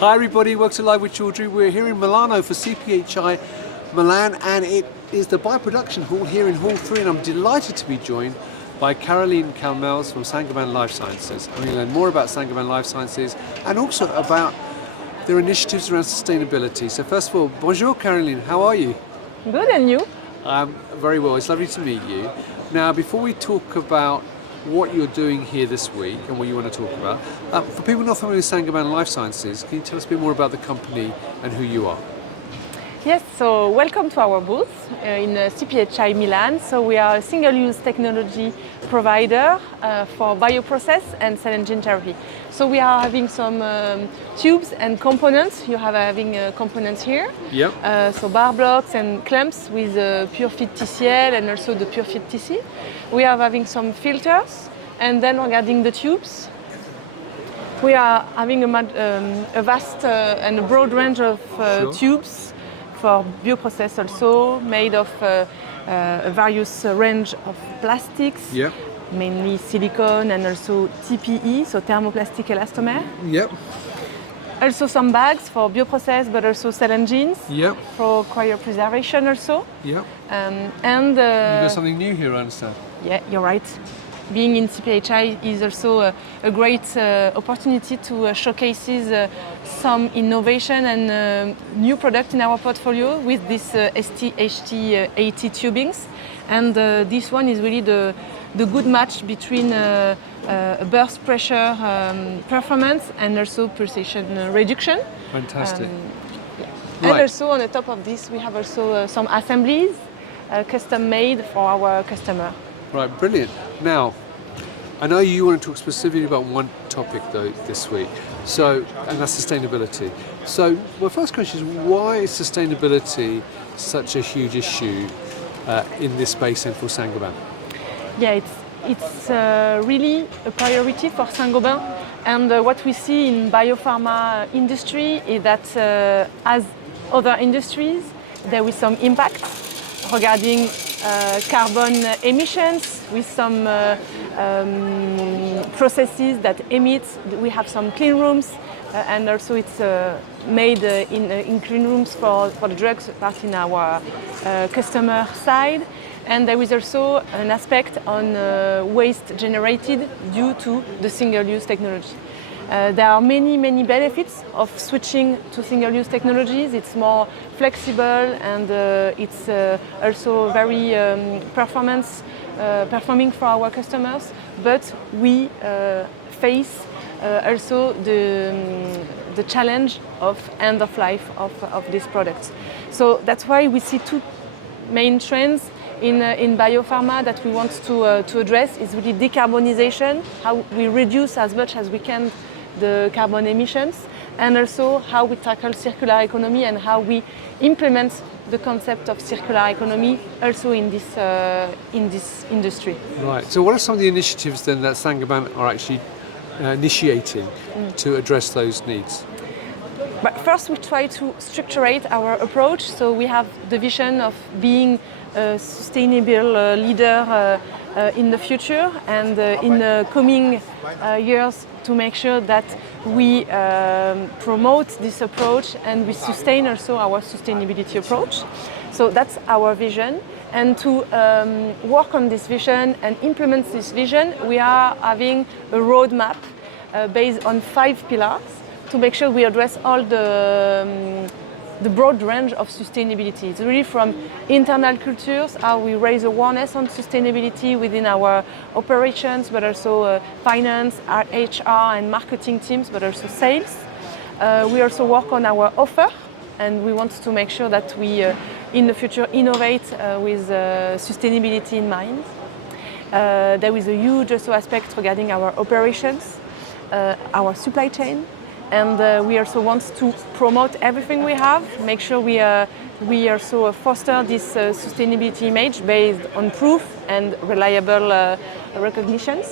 Hi everybody, welcome to Live with Chaudhry. We're here in Milano for CPHI Milan, and it is the bioproduction hall here in Hall 3, and I'm delighted to be joined by Calmels from Saint-Gobain Life Sciences. I'm going to learn more about Saint-Gobain Life Sciences and also about their initiatives around sustainability. So first of all, bonjour Caroline, how are you? Good, and you? Very well, it's lovely to meet you. Now, before we talk about what you're doing here this week and what you want to talk about, for people not familiar with Saint-Gobain Life Sciences, can you tell us a bit more about the company and who you are? Yes, so welcome to our booth in CPHI Milan. So we are a single-use technology provider for bioprocess and cell and gene therapy. So we are having some tubes and components. You have having components here. Yep. So bar blocks and clamps with pure fit TCL and also the pure fit TC. We are having some filters, and then regarding the tubes, we are having a vast and a broad range of tubes for bioprocess, also made of a various range of plastics, Yep. mainly silicone and also TPE, so thermoplastic elastomer. Yep. Also some bags for bioprocess, but also cell and genes. Yep. For cryopreservation also. Yep. And You've got something new here, I understand. yeah, you're right. Being in CPHI is also a great opportunity to showcase some innovation and new product in our portfolio with this ST80 tubings. And this one is really the good match between burst pressure performance and also pulsation reduction. Fantastic. And also on the top of this, we have also some assemblies custom made for our customer. Right, brilliant. Now, I know you want to talk specifically about one topic though this week, and that's sustainability. So my first question is, why is sustainability such a huge issue in this space and for Saint-Gobain? Yeah, it's really a priority for Saint-Gobain, and what we see in biopharma industry is that as other industries, there is some impact regarding carbon emissions with some processes that emit. We have some clean rooms, and also it's made in clean rooms for the drugs part in our customer side. And there is also an aspect on waste generated due to the single-use technology. There are many benefits of switching to single-use technologies. It's more flexible, and it's also very performing for our customers. But we face also the challenge of end of life of these products. So that's why we see two main trends in biopharma that we want to address. Is really decarbonization, how we reduce as much as we can the carbon emissions, and also how we tackle circular economy and how we implement the concept of circular economy also in this industry. Right. So what are some of the initiatives then that Saint-Gobain are actually initiating to address those needs? But first we try to structurate our approach, so we have the vision of being a sustainable leader in the future and in the coming years, to make sure that we promote this approach and we sustain also our sustainability approach. So that's our vision. And to work on this vision and implement this vision, we are having a roadmap based on 5 pillars to make sure we address all the broad range of sustainability. It's really from internal cultures, how we raise awareness on sustainability within our operations, but also finance, our HR and marketing teams, but also sales. We also work on our offer, and we want to make sure that we, in the future, innovate with sustainability in mind. There is a huge also aspect regarding our operations, our supply chain. And we also want to promote everything we have, make sure we also foster this sustainability image based on proof and reliable recognitions,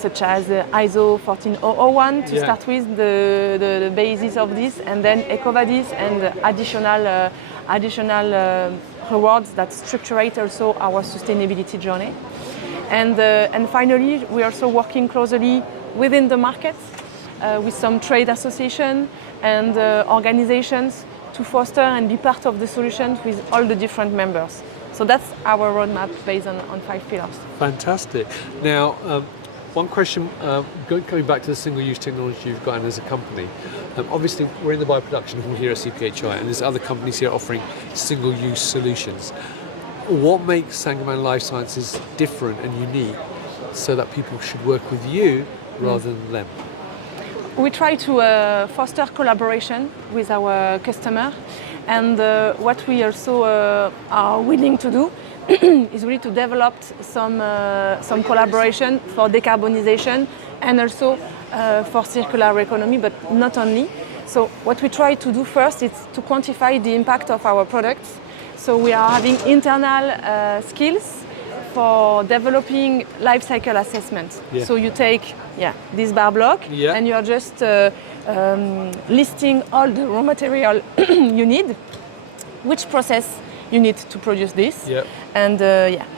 such as ISO 14001 to start with, the basis of this, and then EcoVadis and additional rewards that structurate also our sustainability journey. And finally, we are also working closely within the markets with some trade association and organizations to foster and be part of the solution with all the different members. So that's our roadmap based on 5 pillars. Fantastic. Now, one question, going back to the single-use technology you've got in as a company. Obviously, we're in the bioproduction hall here at CPHI, and there's other companies here offering single-use solutions. What makes Saint-Gobain Life Sciences different and unique so that people should work with you rather than them? We try to foster collaboration with our customer, and what we also are willing to do is really to develop some collaboration for decarbonization and also for circular economy, but not only. So what we try to do first is to quantify the impact of our products. So we are having internal skills for developing life cycle assessment. Yeah. So you take this bar block and you are just listing all the raw material you need, which process you need to produce this, and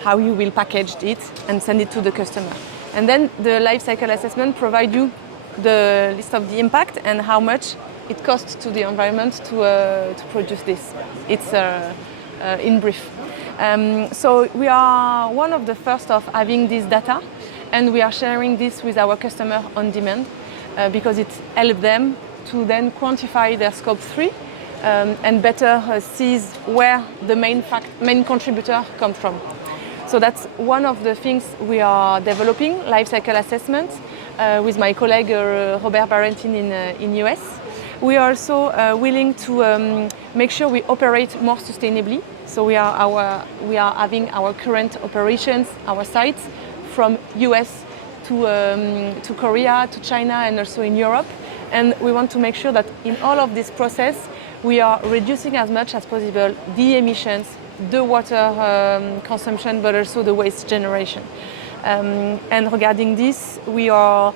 how you will package it and send it to the customer. And then the life cycle assessment provides you the list of the impact and how much it costs to the environment to produce this. It's in brief. So we are one of the first of having this data, and we are sharing this with our customer on demand because it helps them to then quantify their scope 3 and better sees where the main contributor comes from. So that's one of the things we are developing, life cycle assessment, with my colleague Robert Barentin in US. We are also willing to make sure we operate more sustainably. So we are having our current operations, our sites, from US to Korea, to China, and also in Europe. And we want to make sure that in all of this process, we are reducing as much as possible the emissions, the water consumption, but also the waste generation. And regarding this, we are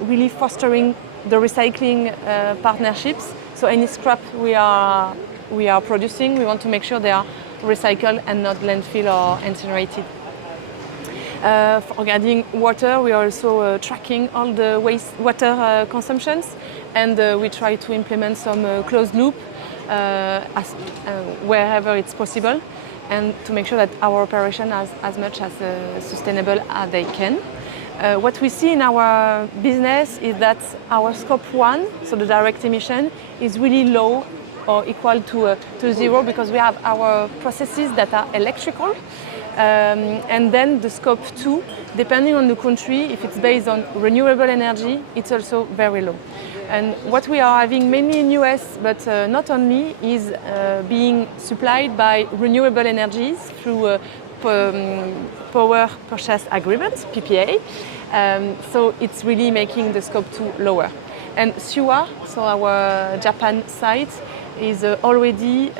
really fostering the recycling partnerships. So any scrap we are producing, we want to make sure they are recycled and not landfill or incinerated. Regarding water, we are also tracking all the wastewater consumptions, and we try to implement some closed loop wherever it's possible, and to make sure that our operation is as much as sustainable as they can. What we see in our business is that our scope 1, so the direct emission, is really low or equal to 0 because we have our processes that are electrical. And then the scope 2, depending on the country, if it's based on renewable energy, it's also very low. And what we are having mainly in US, but not only, is being supplied by renewable energies through power purchase agreements, PPA. So it's really making the scope 2 lower. And Suwa, so our Japan site, is already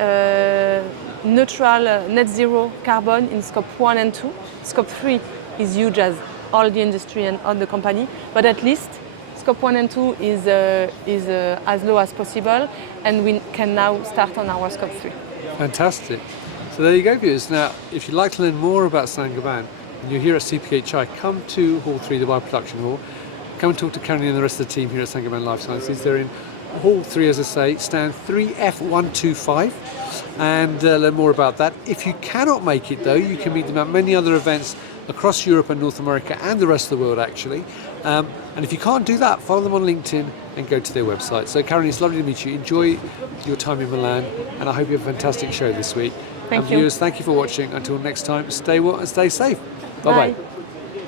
neutral, net zero carbon in scope 1 and 2. Scope 3 is huge as all the industry and all the company, but at least scope 1 and 2 is as low as possible, and we can now start on our scope 3. Fantastic. So there you go, viewers. Now, if you'd like to learn more about Saint-Gobain, and you're here at CPHI, come to Hall 3, the Bioproduction Hall. Come and talk to Caroline and the rest of the team here at Saint-Gobain Life Sciences. They're in Hall 3, as I say, stand 3F125, and learn more about that. If you cannot make it, though, you can meet them at many other events across Europe and North America and the rest of the world, actually. And if you can't do that, follow them on LinkedIn and go to their website. So, Caroline, it's lovely to meet you. Enjoy your time in Milan, and I hope you have a fantastic show this week. Thank and you. Viewers, thank you for watching. Until next time, stay well and stay safe. Bye-bye. Bye.